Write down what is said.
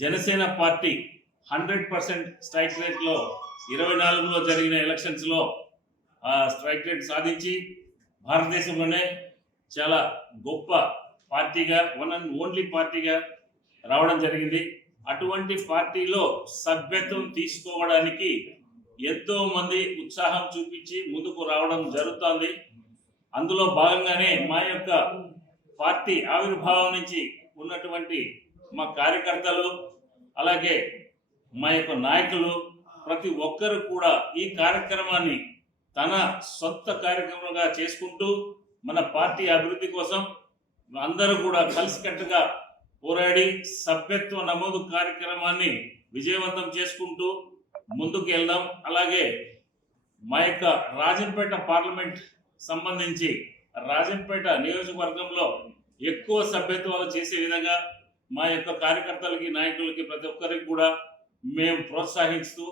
Janasena party 100% strike రేట్లో 24లో జరిగిన ఎలక్షన్స్లో స్ట్రైక్ రేట్ సాధించి భారతదేశంలోనే చాలా గొప్ప పార్టీగా వన్ అండ్ ఓన్లీ పార్టీగా రావడం జరిగింది. అటువంటి పార్టీలో సభ్యత్వం తీసుకోవడానికి ఎంతో మంది ఉత్సాహం చూపించి ముందుకు రావడం జరుగుతోంది. అందులో భాగంగానే మా యొక్క పార్టీ ఆవిర్భావం నుంచి ఉన్నటువంటి మా కార్యకర్తలు అలాగే మా యొక్క నాయకులు ప్రతి ఒక్కరు కూడా ఈ కార్యక్రమాన్ని తన సొంత కార్యక్రమంగా చేసుకుంటూ మన పార్టీ అభివృద్ధి కోసం అందరూ కూడా కలిసికట్టుగా పోరాడి సభ్యత్వ నమోదు కార్యక్రమాన్ని విజయవంతం చేసుకుంటూ ముందుకు వెళ్దాం. అలాగే మా యొక్క రాజంపేట పార్లమెంట్ సంబంధించి రాజంపేట నియోజకవర్గంలో ఎక్కువ సభ్యత్వాలు చేసే విధంగా మా యొక్క కార్యకర్తలకి నాయకులకి ప్రతి ఒక్కరికి కూడా మేము ప్రోత్సహిస్తూ